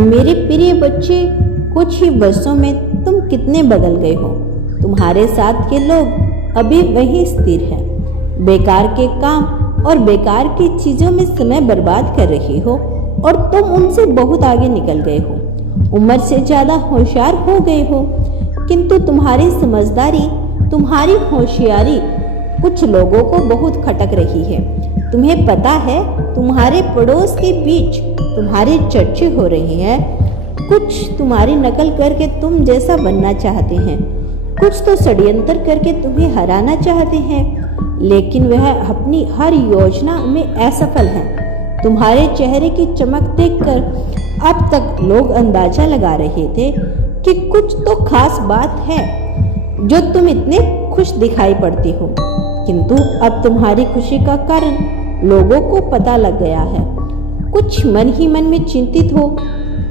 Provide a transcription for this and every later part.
मेरे प्रिय बच्चे, कुछ ही वर्षों में तुम कितने बदल गए हो। तुम्हारे साथ के लोग अभी वही स्थिर हैं। बेकार के काम और बेकार की चीजों में समय बर्बाद कर रही हो और तुम उनसे बहुत आगे निकल गए हो। उम्र से ज्यादा होशियार हो गए हो, किंतु तुम्हारी समझदारी, तुम्हारी होशियारी कुछ लोगों को बहुत खटक रही है। तुम्हें पता है, तुम्हारे पड़ोस के बीच तुम्हारी चर्चे हो रही है। कुछ तुम्हारी नकल करके तुम जैसा बनना चाहते हैं, कुछ तो षड्यंत्र करके तुम्हें हराना चाहते हैं, लेकिन वह अपनी हर योजना में असफल हैं। तुम्हारे चेहरे की चमक देखकर अब तक लोग अंदाजा लगा रहे थे कि कुछ तो खास बात है जो तुम इतने खुश दिखाई पड़ती हो, किंतु अब तुम्हारी खुशी का कारण लोगों को पता लग गया है। कुछ मन ही मन में चिंतित हो,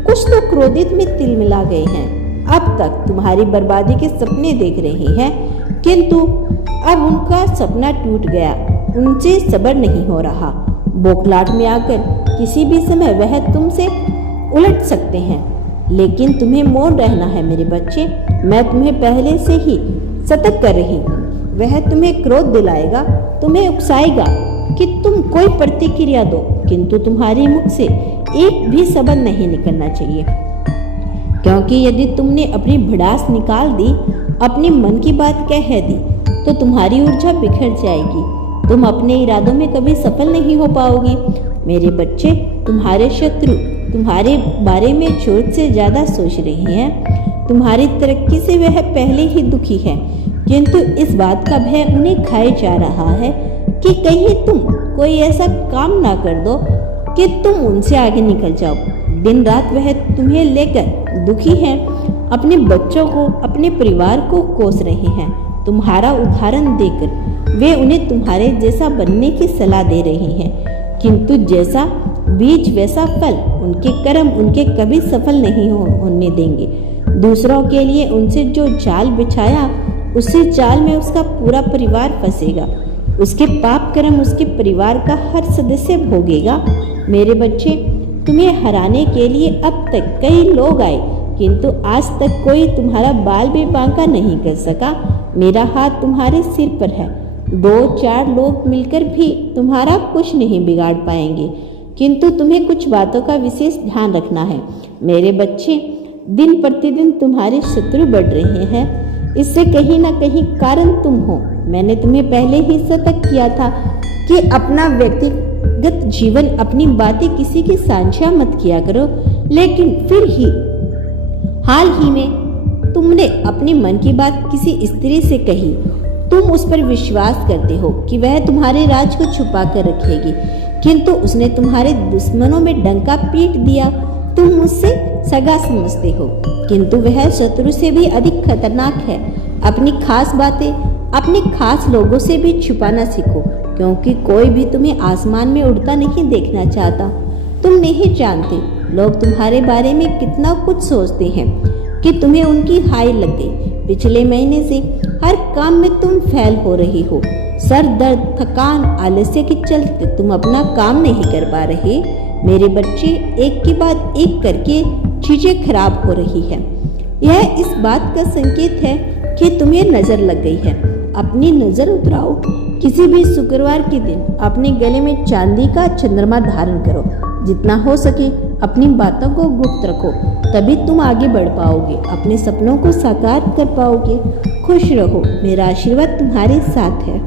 कुछ तो क्रोधित में तिलमिला गए हैं। अब तक तुम्हारी बर्बादी के सपने देख रहे हैं, किंतु अब उनका सपना टूट गया। उनसे सब्र नहीं हो रहा। बौखलाहट में आकर किसी भी समय वह तुमसे उलट सकते हैं, लेकिन तुम्हें मौन रहना है मेरे बच्चे। मैं तुम्हें पहले से ही सतर्क कर रही हूँ। वह तुम्हें क्रोध दिलाएगा, तुम्हें उकसाएगा कि तुम कोई प्रतिक्रिया दो, किंतु तुम्हारे मुख से एक भी शब्द नहीं निकलना चाहिए, क्योंकि यदि तुमने अपनी भड़ास निकाल दी, अपनी मन की बात कह दी, तो तुम्हारी ऊर्जा बिखर जाएगी। तुम अपने इरादों में कभी सफल नहीं हो पाओगी। मेरे बच्चे, तुम्हारे शत्रु तुम्हारे बारे में जोर से ज्यादा सोच रहे हैं। तुम्हारी तरक्की से वह पहले ही दुखी है, किंतु इस बात का भय उन्हें खाए जा रहा है कि कहीं तुम कोई ऐसा काम ना कर दो कि तुम उनसे आगे निकल जाओ। दिन रात वह तुम्हें लेकर दुखी हैं। अपने बच्चों को, अपने परिवार को कोस रहे हैं। तुम्हारा उदाहरण देकर वे उन्हें तुम्हारे जैसा बनने की सलाह दे रहे हैं, किंतु जैसा बीज वैसा फल उनके कर्म उनके कभी सफल नहीं होने देंगे। दूसरों के लिए उनसे जो जाल बिछाया, उसी जाल में उसका पूरा परिवार फंसेगा। उसके पाप कर्म उसके परिवार का हर सदस्य भोगेगा। मेरे बच्चे, तुम्हें हराने के लिए अब तक कई लोग आए, किंतु आज तक कोई तुम्हारा बाल भी बांका नहीं कर सका। मेरा हाथ तुम्हारे सिर पर है। 2-4 लोग मिलकर भी तुम्हारा कुछ नहीं बिगाड़ पाएंगे, किंतु तुम्हें कुछ बातों का विशेष ध्यान रखना है। मेरे बच्चे, दिन प्रतिदिन तुम्हारे शत्रु बढ़ रहे हैं। इससे कहीं ना कहीं कारण तुम हो। मैंने तुम्हें पहले ही सतर्क किया था कि अपना व्यक्तिगत जीवन, अपनी बातें किसी की साझा मत किया करो, लेकिन फिर ही हाल ही में तुमने अपने मन की बात किसी स्त्री से कही। तुम उस पर विश्वास करते हो कि वह तुम्हारे राज को छुपा कर रखेगी, किंतु उसने तुम्हारे दुश्मनों में डंका पीट दिया। तुम मुझसे सगा समझते हो, किंतु वह शत्रु से भी अधिक खतरनाक है। अपनी खास बातें अपने खास लोगों से भी छुपाना सीखो, क्योंकि कोई भी तुम्हें आसमान में उड़ता नहीं देखना चाहता। तुम नहीं जानते लोग तुम्हारे बारे में कितना कुछ सोचते हैं कि तुम्हें उनकी हाय लग गई। पिछले महीने से हर काम में तुम फेल हो रही हो। सर दर्द, थकान, आलस्य के चलते तुम अपना काम नहीं कर पा रहे। मेरे बच्चे, एक के बाद एक करके चीजें खराब हो रही है। यह इस बात का संकेत है कि तुम्हें नजर लग गई है। अपनी नजर उतराओ। किसी भी शुक्रवार के दिन अपने गले में चांदी का चंद्रमा धारण करो। जितना हो सके अपनी बातों को गुप्त रखो, तभी तुम आगे बढ़ पाओगे, अपने सपनों को साकार कर पाओगे। खुश रहो। मेरा आशीर्वाद तुम्हारे साथ है।